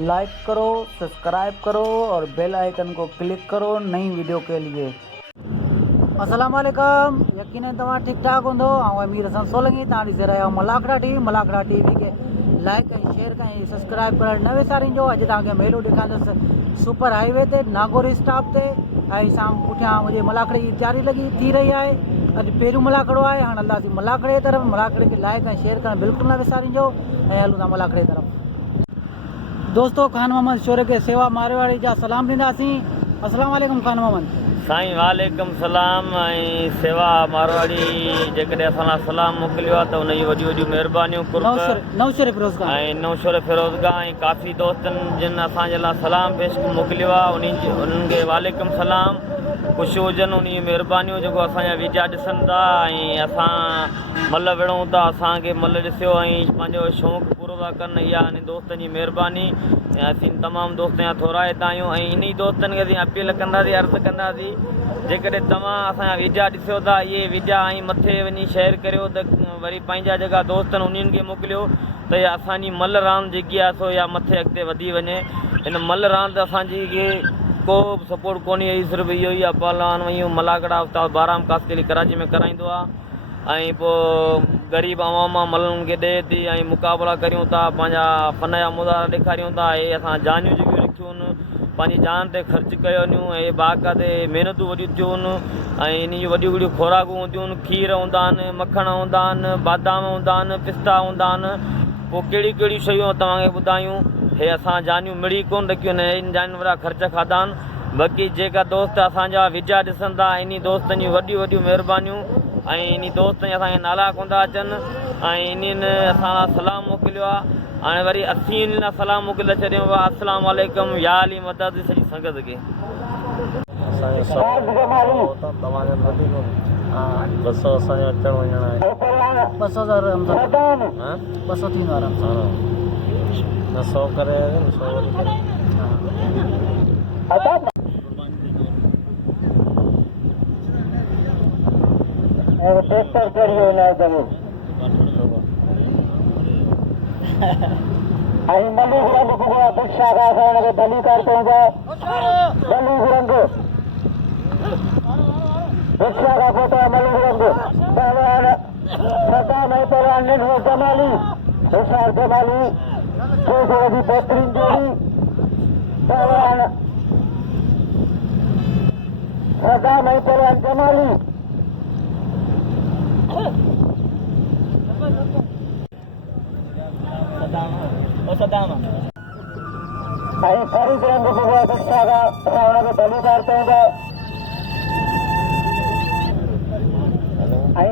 Like करो, subscribe करो और बेल आइकन को क्लिक करो नई वीडियो के लिए। अस्सलाम वालेकुम, यकीनन तव्हां ठीक ठाक हूंदो। अमीर हसन सोलंगी तव्हां ॾिसी रहिया आहियो मलाखड़ा टीवी के लाइक ऐं शेयर करें सब्सक्राइब करण न विसारिजो। अॼु तव्हांखे मेलो ॾेखारींदुसि सुपर हाईवे ते नागौर स्टॉप ते। ऐं साम्हूं पुठियां मुंहिंजे मलाखड़े जी तयारी लगी थी रही आहे। अॼु पहिरियों मलाखड़ो आहे, हाणे हलंदासीं मलाखड़े तरफ़। मलाखड़े खे लाइक ऐं शेयर करण बिल्कुलु न विसारिजो ऐं हलूं था मलाखड़े तरफ़। दोस्तों, खान मोहम्मद शोरे के सेवा मारवाड़ी जा सलाम ॾींदासीं। अस्सलाम वालेकुम खान मोहम्मद। साईं वालेकुम सलाम। ऐं सेवा मारवाड़ी जेकॾहिं असां सलाम मोकिलियो आहे त उनजी वॾियूं वॾियूं महिरबानियूं नौशर फिरोज़गा ऐं काफ़ी दोस्तनि जिन असांजे लाइ सलाम पेश मोकिलियो आहे उन्हनि खे वालेकुम सलाम। ख़ुशि हुजनि उन महिरबानियूं जेको असांजा वीडिया ॾिसनि था ऐं असां मल विढ़ूं था, असांखे मल ॾिसियो ऐं पंहिंजो शौक़ु पूरो था कनि। इहा इन दोस्तनि जी महिरबानी ऐं असीं तमामु दोस्त जा थोराइता आहियूं। ऐं इन दोस्तनि खे असीं अपील कंदासीं, अर्ज़ु कंदासीं, जेकॾहिं तव्हां असांजा वीडिया ॾिसियो था, इहे वीडिया ऐं मथे वञी शेयर करियो त वरी पंहिंजा जेका दोस्त आहिनि उन्हनि खे मोकिलियो त इहा असांजी मल रांदि जेकी आहे सो इहा मथे अॻिते वधी वञे। हिन मल रांदि असांजी को बि सपोर्ट कोन्हे, इहा सिर्फ़ु इहो ई आहे पहलवान वयूं मलाखड़ा उस्ताद बाराम कास्केली कराची में कराईंदो आहे ऐं पोइ ग़रीब आवाम मलनि खे ॾिए थी ऐं मुक़ाबला करियूं था, पंहिंजा फन जा मुज़ाहिरा ॾेखारियूं था। हे असां जानियूं जेकियूं रखियूं आहिनि पंहिंजी जान ते ख़र्चु कयो आहिनि ऐं बाक़ा ते महिनतूं वॾियूं थियूं आहिनि ऐं इन जूं वॾियूं वॾियूं खुराकूं हूंदियूं आहिनि। खीर हूंदा आहिनि, मखण हूंदा आहिनि, बादाम हूंदा आहिनि, पिस्ता हूंदा आहिनि। पोइ कहिड़ियूं कहिड़ियूं शयूं तव्हांखे ॿुधायूं, हे असां जानियूं मिड़ी कोन रखियूं आहिनि, इन जानियुनि वारा ख़र्च खाधा आहिनि। बाक़ी जेका दोस्त असांजा वीडिया ॾिसनि था, इन दोस्तनि जूं वॾियूं वॾियूं महिरबानियूं ऐं इन दोस्तनि जा असांखे नाला कोन था अचनि ऐं इन्हनि असां सलाम मोकिलियो आहे। हाणे वरी असीं इन लाइ सलाम मोकिले छॾियूं आहे। अस्सलाम वालेकुम, या अली मदद सॼी संगत खे। बसो असांजो अचणु वञणु आहे 200 थींदो आहे। न 100 करे 100 करे ट्रैक्टर करियो ना ज़रूर आई मलिक रंग को भिक्षा का के बलि करते हैं। मलिक रंग भिक्षा का फोटो मलिक रंग पहलवान सदाम है, पहलवान जमाली हुशार जमाली छोटी बड़ी बेहतरीन जोड़ी पहलवान सदाम है, पहलवान जमाली सदाम खरीद रंग को भिक्षा का के बलि करते हैं।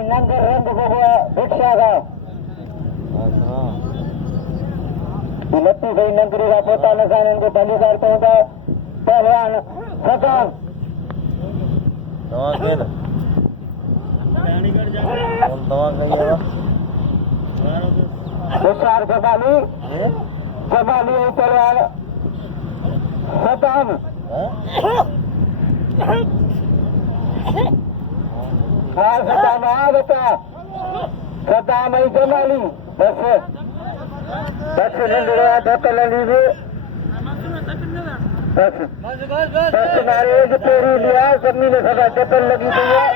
नंगर रंग को भिक्षा का लट्टू गई नंगरी का पोता नशान इनको बलि करते हैं। पहलवान सदाम हुशार जमाली जमाली पहलवान सदाम हाँ सदाम हाँ बेटा सदाम है जमाली बस बस निंदड़ा ढकल लीजिए बस नारे एक पेरी लिया जमीन में सदा ढकल लगी गई है।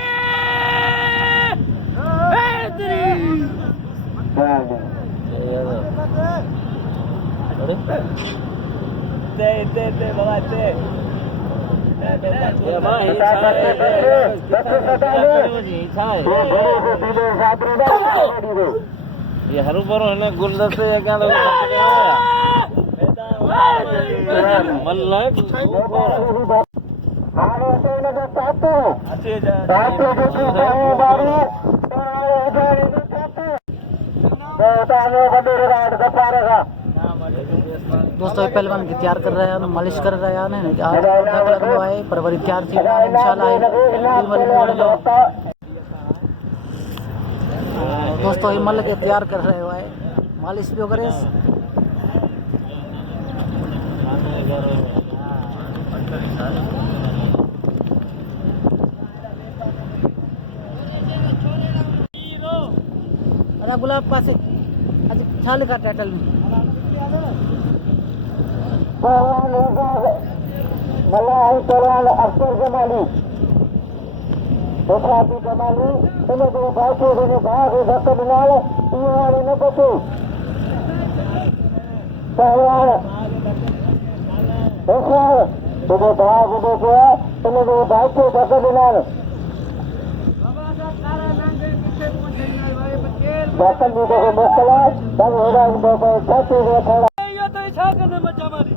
ये हरू भरो हिन गुलदस्ते क्या लोग दोस्तों पहलवान की तैयार कर रहे हैं, मालिश कर रहे हैं पर वरी तैयार थी इंशाल्लाह। दोस्तों ये मल के तैयार कर रहे हो है मालिश भी करे। अरे गुलाब पास छा लिखा टाइटल में पहलवान razak malah पहलवान अख्तर जमाली उठाती जमाली इन्हें दो भाषे देने भाग धक्का बिनाल ये वाले न बचे पहलवान तो भाग दे गया इन्हें दो भाषे धक्का बिनाल बाकल भी को मोकला तब होगा उनको छाती में खड़ा ये तो इच्छा करने में जमाली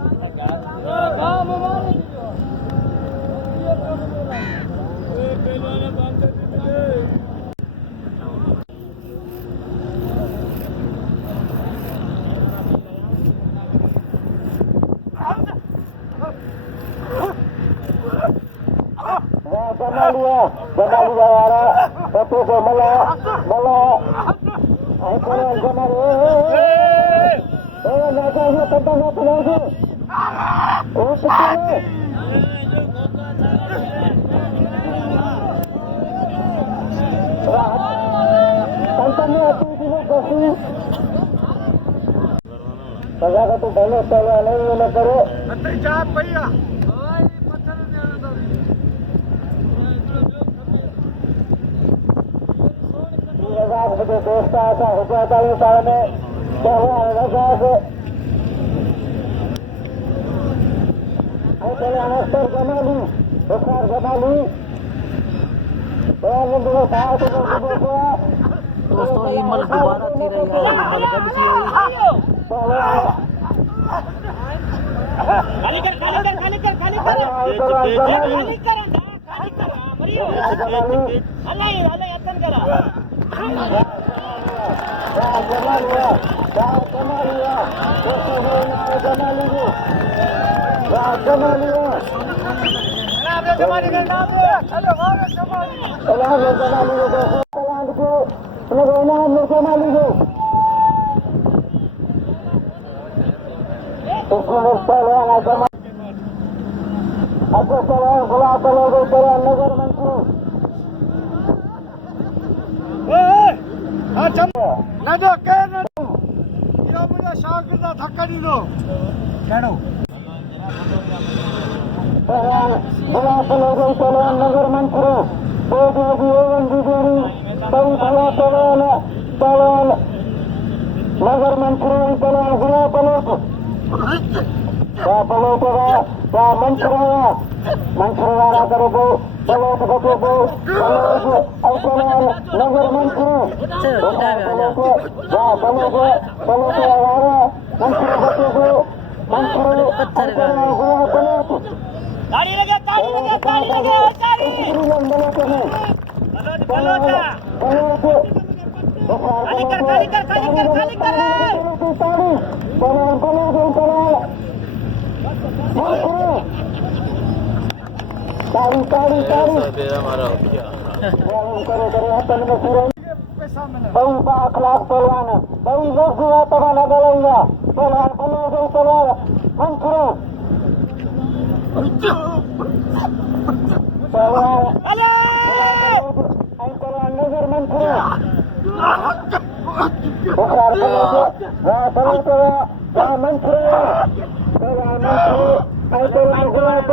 काम हमारे ये पहलवान बांध दे jamali वाला तो को मला akhatar jamali ना चाहिए तब ना चलेगी ओ कितने संतने अपनी दिनों बसी सजा का तो पहले चलो नहीं न करो अंदर जा भैया razak मुझे दोस्त ऐसा हो जाता है साल में पहलवान razak पहलवान अख्तर जमाली अख्तर जमाली पहलवान दो साथ में देखो दोस्तों ये मल दोबारा थी रही है मल कब सी हुई पहलवान खाली कर अल्लाह यतन करा गुलाब नगर मंत्री न दो के न यो मुझे शागिर्द धक्का दी दो छेड़ो पहलवान नगर मंत्री पहलवान नगर मंत्री पहलवान गुलाब बलोच मंत्री वाला करो बलोच बचो पहलवान नगर मंत्री बलोच वाला मंत्री बचो मंत्री बलोच गाड़ी लगे अखलाक पहलवान तबा लगेगा पहलवान पहलवान मंत्री पहलवान नगर मंत्री मंत्री पहलवान गुलाब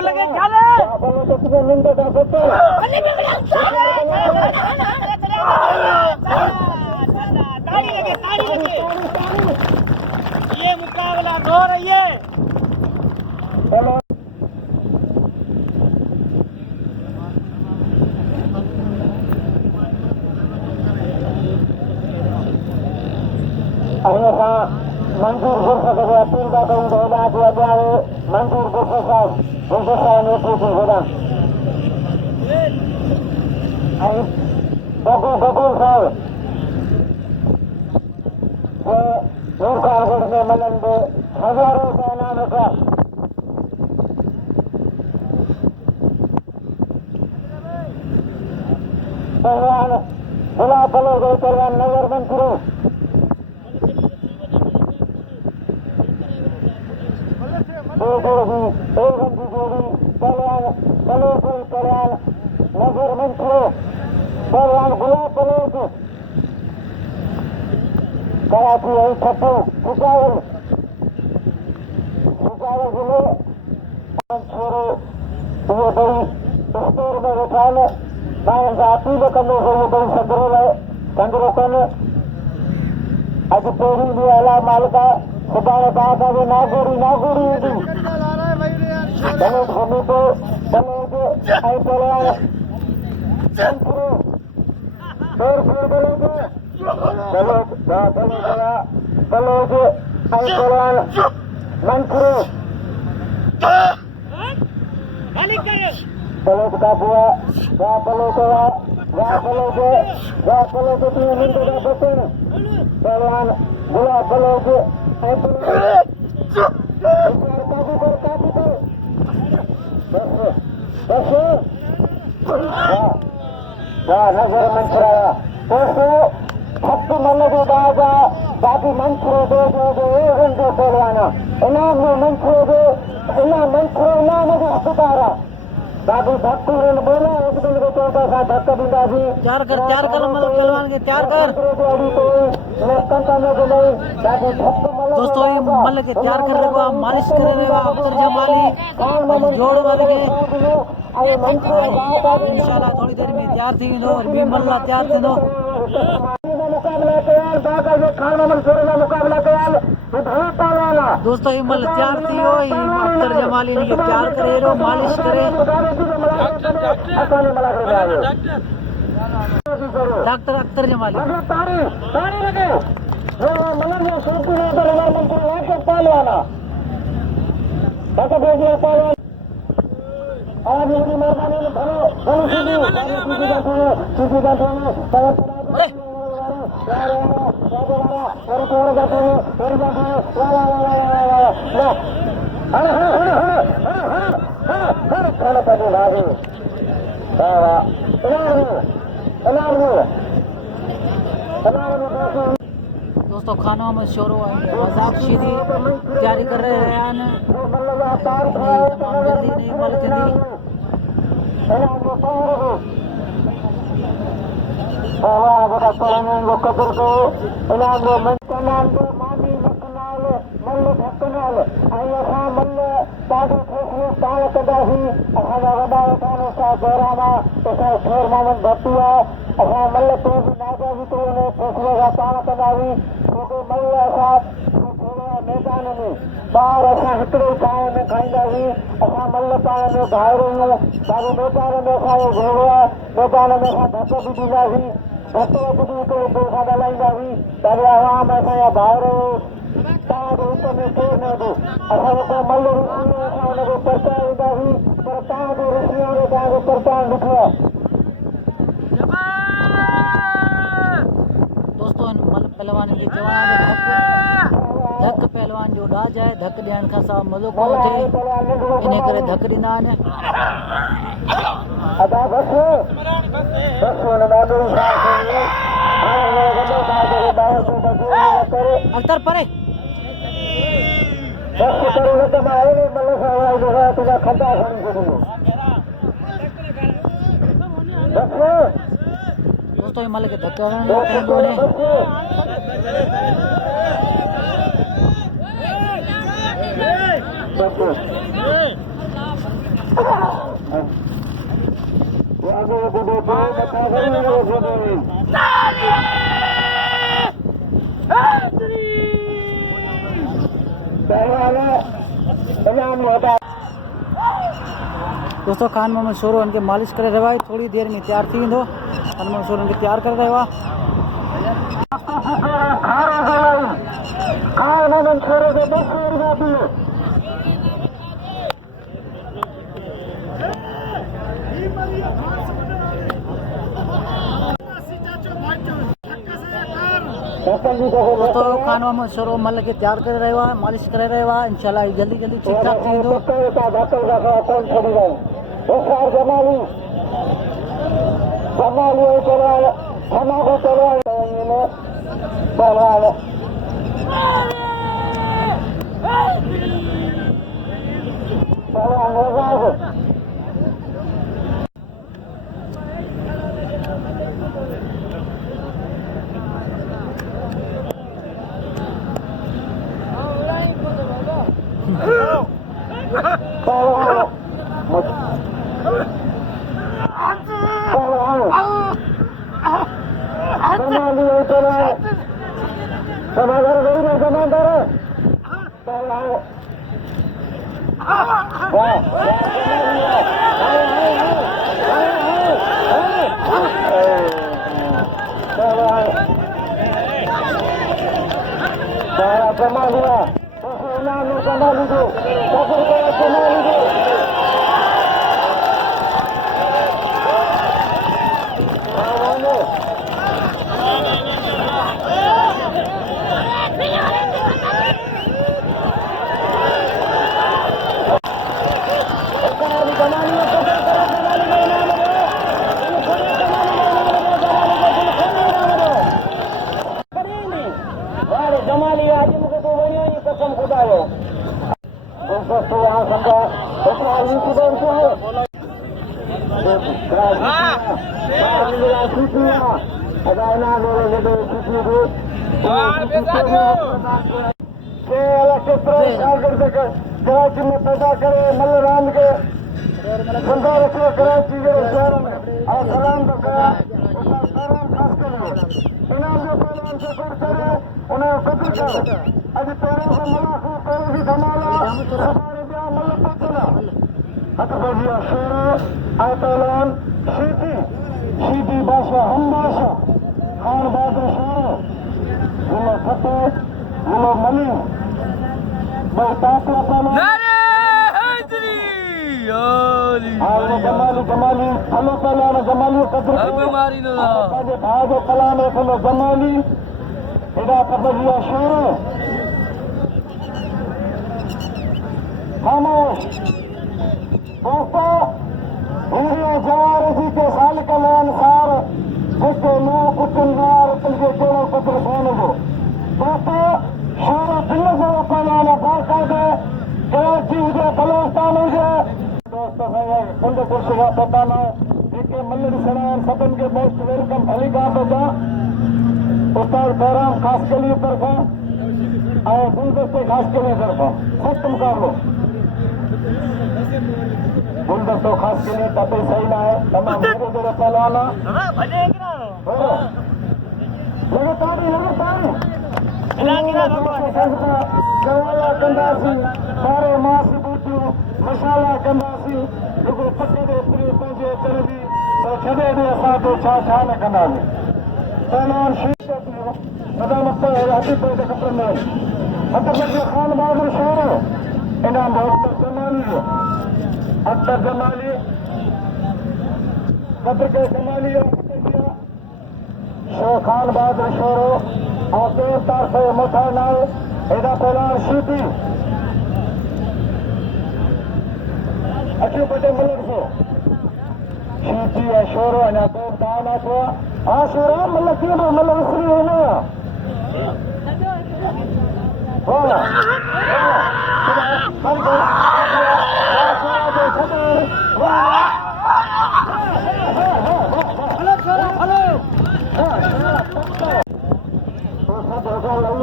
लगे चले ताड़ी लगे ये मुकाबला दो रही है मंजूर गुरसा के अपील का मंजूर गुरसा नेतृत्व होगा बबूल साहब नूरखानगढ़ में मलन में हजारों का नाम का पहलवान गुलाब पहलवान नगर मंत्री नजर मंत्रो पहलवान गुलाब बलोच कराची है छप्पू कुचावल जिले छोरो ये बड़ी स्टोर में बैठा है मां जाती में कन्नो से ये बड़ी संग्रह कन आज पेड़ी भी अला मालका सुबाने बात है नागोरी दी बने भूमि को बलोच आई पहलवान मंत्रो बलोच आई पहलवान मंत्रो बलोच का बुआ बलोच तीन मिनट का बचन पहलवान बुआ बलोच काबू कर बस नजर मंचराया दोस्तों भक्त मन जो बाजा बाकी मंत्रो दो पहलवाना इनाम में मंत्रो दो इनाम जो हकदारा बाबू भक्त ने बोला एक दिन को चौथा सा धक्का दिंदा जी तैयार कर मतलब पहलवान के तैयार कर दोस्तों ये मल्ल के तैयार कर रहे हो मालिश कर रहे हो अख्तर जमाली जोड़ वाले के इंशाल्लाह थोड़ी देर में तैयार थी दो और भी मल्ला तैयार थी दो दोस्तों ये मल्ल तैयार थी हो अख्तर जमाली ने तैयार करे रो मालिश करे डॉक्टर अख्तर जमाली दोस्तों खाना में शोरो razak sheedi तैयारी कर रहे हैं तमाम जल्दी नहीं मल जल्दी मैदान में ॿार असां हिकिड़े छांव में खाईंदासीं असां मल पाण में भाइर आहियूं बाबू मैदान में असांजो घोड़ो आहे मैदान में असां धक बि ॾींदासीं धक ॿुधी हिकिड़े ॿिए सां ॻाल्हाईंदासीं ॾाढो आराम असांजा भाइर तव्हांजे हित में केरु न हुजे असां जेको मल ऋषि असां हुनखे परचाए ईंदासीं पर तव्हांजे ऋषिअ खे तव्हांखे परचाइण ॾिठो आहे दोस्तों मल पहलवान के जवान धक पहलवान जो डाज है धक ॾियण खां सवाइ मज़ो कोन थिए इन करे धक ॾींदा आहिनि अख्तर परे दोस्तों ये मल के धक्के दोस्तों खान मोहम्मद शोरो उनके मालिश करे रहा है थोड़ी देर में तैयार थी वेंदो खान मोहम्मद शोरो उनके तैयार कर रहा दोस्तों खान मोहम्मद शोरो मल के तैयार कर रहे हुआ मालिश करे रहे हुआ इंशाल्लाह जल्दी जल्दी ठीक ठाक थी वेंदो पहलवान पहलवान रजाक जमाली आज मुझे तो वही कसम खुदा हो दोस्तों यहाँ समझा यूट्यूबर से है कराची में पैदा करे मल राम के जिंदा रखे कराची के शहर में और सलाम तो करा उसका सलाम खास कर इनाम जो पहलवान से कर करे उन्हें कदर कर अभी तेरे से मलाखरे तेरे भी धमाला हमारे ब्याह मल पहुंचना हत बजिया शेरो आय पहलवान शीदी शीदी बादशाह हम बादशाह खान बहादुर शेरो जिलो फतेह जिलो मली बहुताकला पहलवान जमाली जमाली हलो पहलवान जमाली कदर भाग कलाम रखलो जमाली इधर कबजिया शेरो खामोश दोस्तों हिंदुओं जवार इसी के साल कल्याण सार कुछ लो कुछ नार तुमके केड़ो कदर कौन हो दोस्तों शेरो दिल जो कल्याण बाकायदे कराची हुजे बलोचिस्तान हुजे दोस्तों कुंड कुर्सी का पता ना जेके मल्ल सरार सदन के मोस्ट वेलकम भली का बचा उस्ताद बैराम खास के लिए तरफा और गुलदस्ते खास के लिए तरफा खत्म कर लो गुलदस्तों खास के लिए तब सही ना है तमाम धीरे धीरे पहलवाना लगातार कंदासी सारे मासी बूटियों मसाला कंदासी जेको पटे दे स्त्री पंहिंजे करबी तो छॾे ॾे असांखे छा छा न कंदासीं पहलवान सदाम हथी पे कपड़े में हथी खान बहादुर शेरो इनाम अख्तर जमाली अख्तर जमाली कब्र के जमाली खान बहादुर शेरो और तेज तार से मोटा नाल एदा पहलवान शीदी अचो बटे मलक से शीदी है शोरो अना तो दाना तो हाँ शोरा मलक की मलक श्री है ना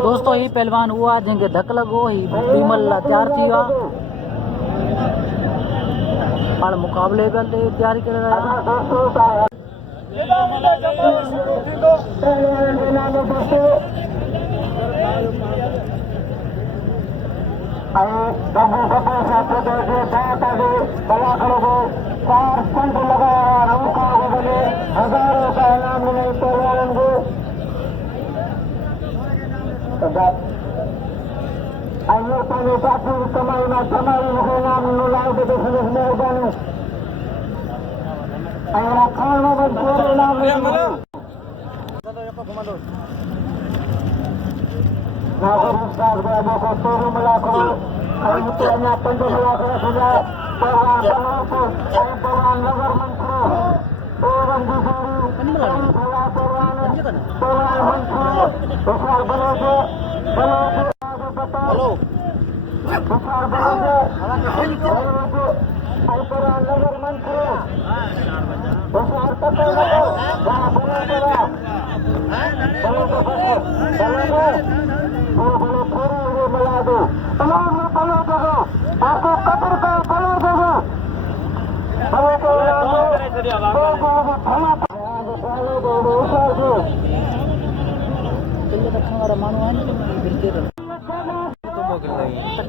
दोस्तों ही पहलवान हुआ जंहिंखे धक लॻो ही बीमल लाइ तयारु थी वियो आहे हाणे मुक़ाबले ते तयारी करे रहिया हज़ारों का इनाम मिले पहलवान को अगर पानी पापू कमाई ना कमाई मुझे नाम नो लाओ तो समझ में होगा नहीं अगर खाना बंद छोड़ो नाम नहीं नागर उस्ताद को अब को तोरू मलाखरो और मुझे अन्य पंद्रह मलाखरो सुना पहलवान बलोच पहलवान नगर मंत्रो पहलवान गुजरी पहलवान हेलो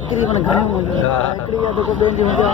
तकरीबन घणे हूंदी हिकिड़ी या जेको ॿियनि जी हूंदी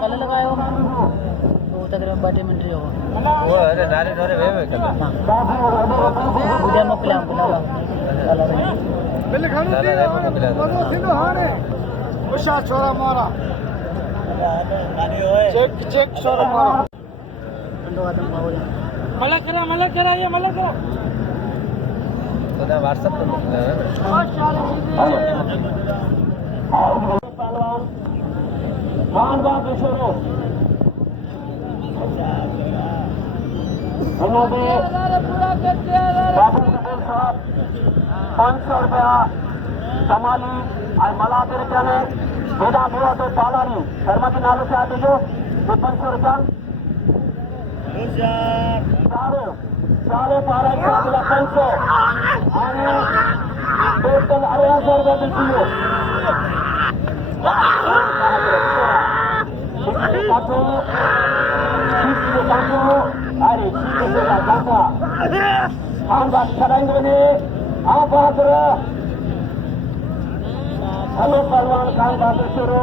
कल लगायो तो तकरीबन 2 मिनट जो वो अरे नारे नारे वे वीडियो मोकिलियां बिल खणी दे मज़ो थींदो हाणे होशियार छोरा मारा चेक छोरा मारा कंडो आदम बावला मलखरा ये मलखरा तो ना व्हाट्सएप पे मोकला है पहलवान खान बाग शोरो उन्होंने बाबू कपूर साहब 500 रुपया jamali और malah के रुपया ने बेटा बुआ तो पालानी शर्मा के नालों से आते जो 500 रुपया चारे पारा का मिला 500 और टोटल 1800 रुपया मिलती है अरे हम बात करेंगे ने आप बहादुर हेलो पहलवान खान बहादुर शुरू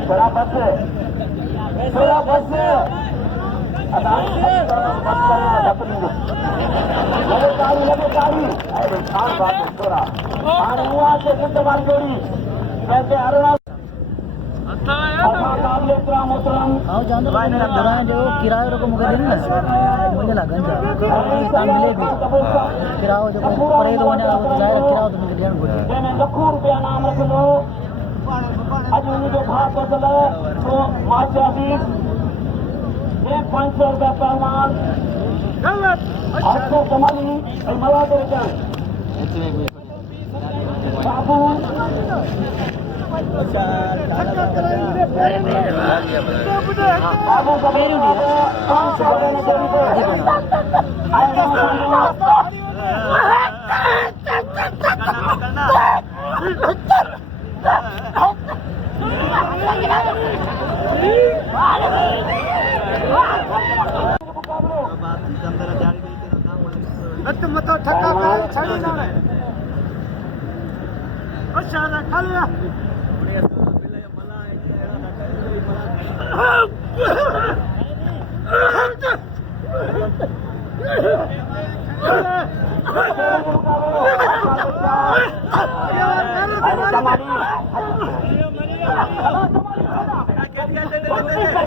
थोड़ा बस लगे गाड़ी अरे खान बहादुर छोरा और हुआ से गुड्डमाल जोड़ी कैसे अरुणा आओ जान दो बुराए जो किरायो रको मुके दिन ना मुझे लगन जा ता मिले भी किरायो जो परे तो वने जाए किरायो तो मुके देन बोले मैंने लाखों रुपया नाम रख लो आज उनके भाग बदल तो माचा भी ये 500 रुपया पहलवान गलत अच्छा jamali और malah के रुपया बाबू बाबू कबीर मत ठक्का करे छड़ी ना अच्छा ना खा लिया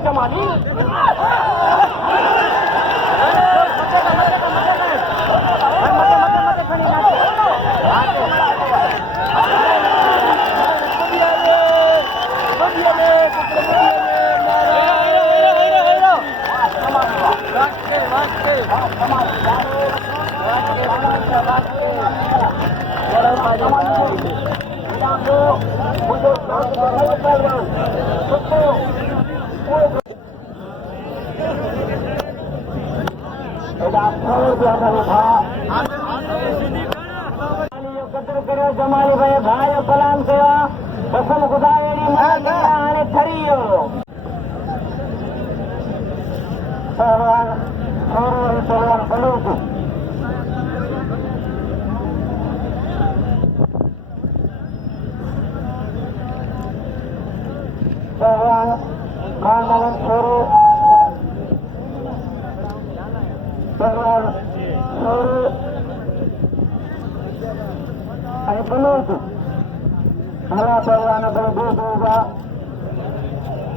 jamali jamali भाई भाई कलाम सेवा कसम खुदा एड़ी हाने ठरी हो पहलवान शोरो ऐं पहलवान बलोच पहलवान खान मोहम्मद शोरो पहलवान शोरो ऐं बलोच हला पहलवान बलदेव होगा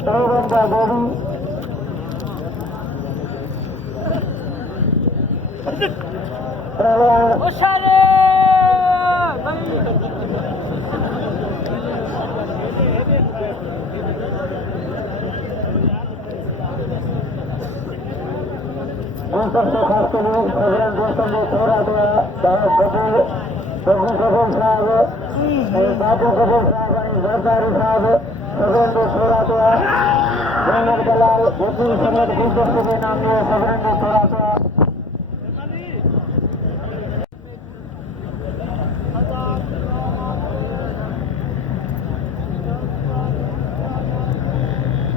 का गोभी पहलवान उन सबसे खास के लिए सजन दोस्तों ने छोड़ा दिया चाहे प्रभु कपूर साहब बाबू कपूर साहब सरदारी साहब सजन ने छोड़ा दिया जैनब दलाल वकील समेत गुलदस्ते के नाम में सजन ने छोड़ा दिया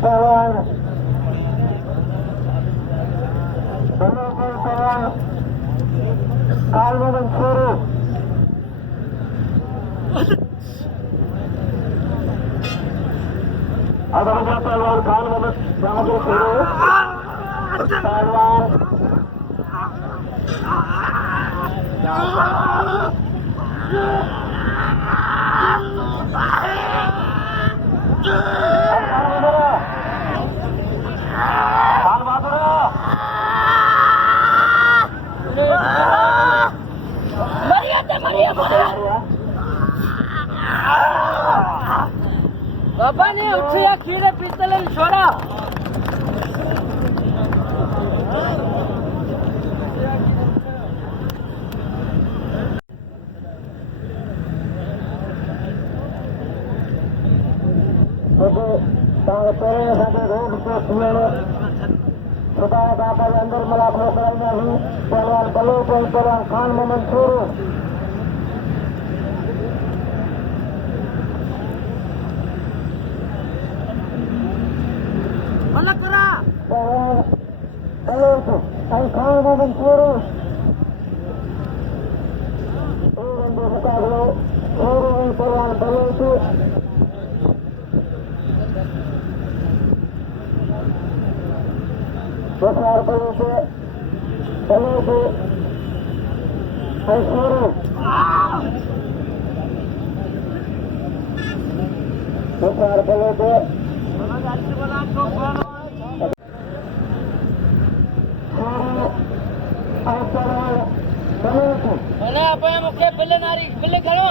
पहलवान पहलवान काल मोहम्मद शोरो अब हमारा पहलवान खान मोहम्मद शोरो पहलवान बाबा ने उठिया खीरे पिस्तल छोड़ा रोड पे सुबह बाबा अंदर मलाखरो कराई हुई पहलवान बलोच ऐं पहलवान खान मोहम्मद शोरो मलखरा पहलवान बलोच ऐं खान मोहम्मद शोरो मुकाबलो शोरो ऐं पहलवान बलोच प्रसार बलोच बलोच ऐं शोरो प्रसार बलोच मूंखे बिल नारी बिल खणो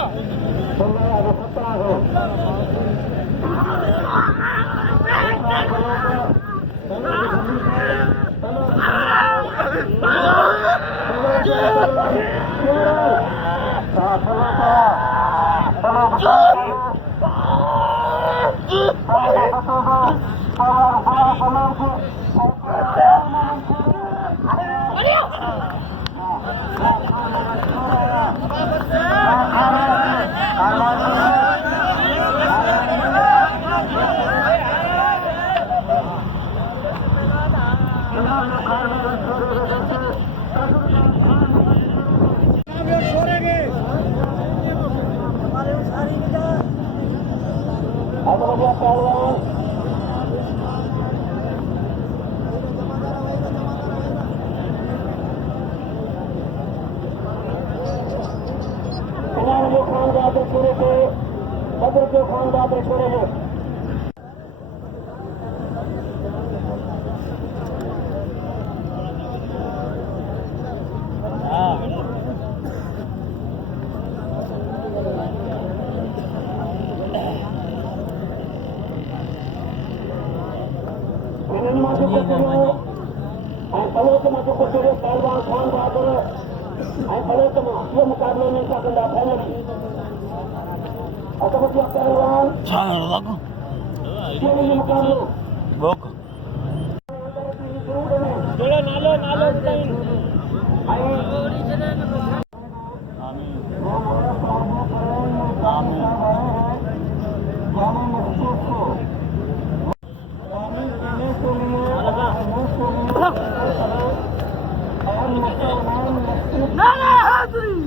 पहलवान खान बहादुर ऐं बलोच मां इहो मुक़ाबिलो न था कंदा फाइनली अॻिते पहलवान इहो मुक़ाबिलो नालो नालो नारे हैदरी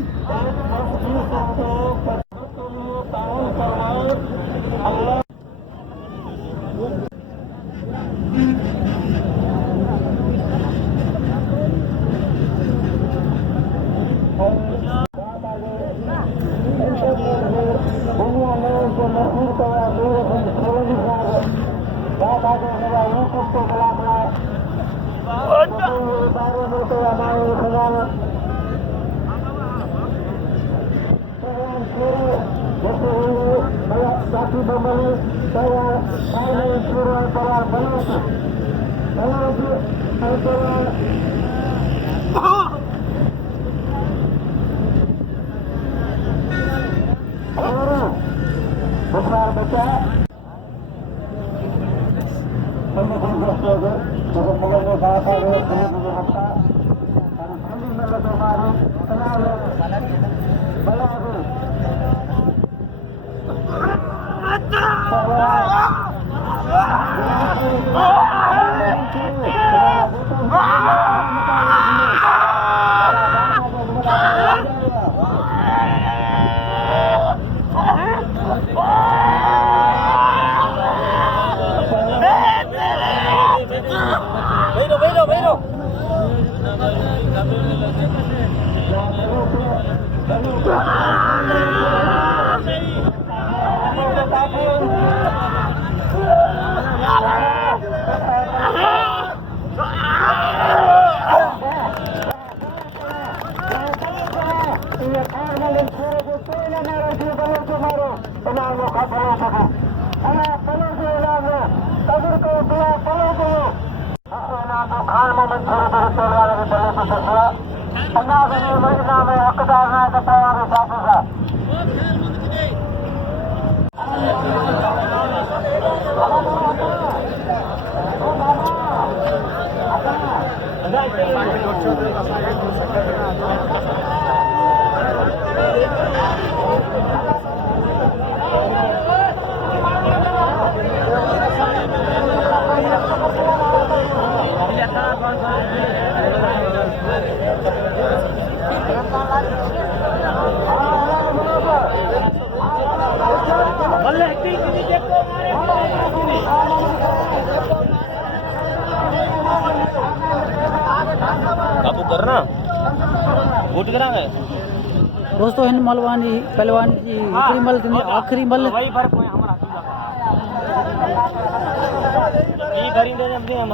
काबू करना वोट करा है दोस्तों हिन पहलवान जी हिकिड़ी मल थींदी आहे आख़िरी मल वही फर्क है हमारा ई खरीदे जल्दी हम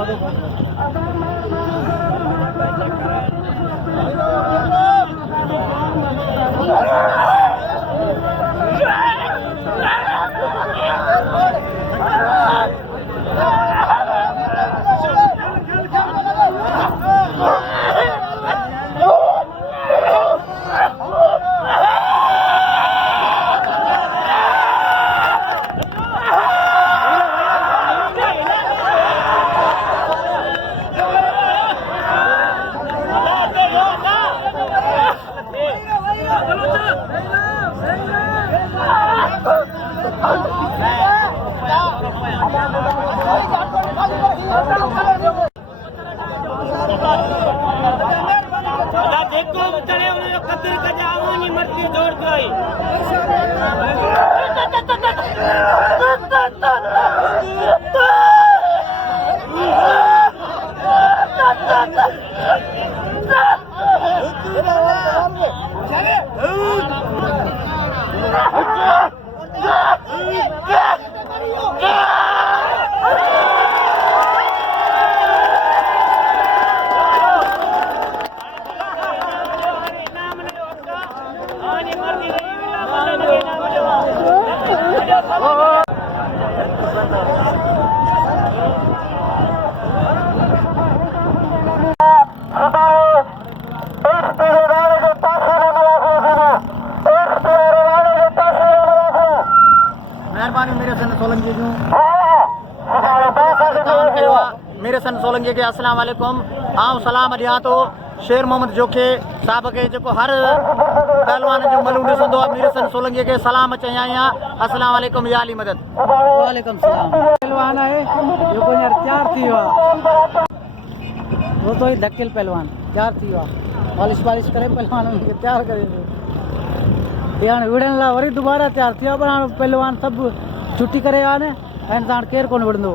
मेरे सन सोलंकी के अस्सलाम वालेकुम आऊं सलाम ॾियां थो शेर मोहम्मद जोखे साहब खे जेको हर पहलवान जो मलू ॾिसंदो आहे मीर सन सोलंकी खे सलाम चई आहियां अस्सलाम वालेकुम या अली मदद वालेकुम सलाम पहलवान आहे जेको हींअर तयारु थी वियो आहे दोस्तों ही धकेल पहलवान तैयार थी वियो आहे पॉलिश पालिश करे पहलवान उनखे तैयार करे ये हाणे विढ़ण लाइ वरी दुबारा तैयार थी वियो पर हाणे पहलवान सभु छुटी करे विया आहिनि ऐं हाणे केरु कोन विढ़ंदो।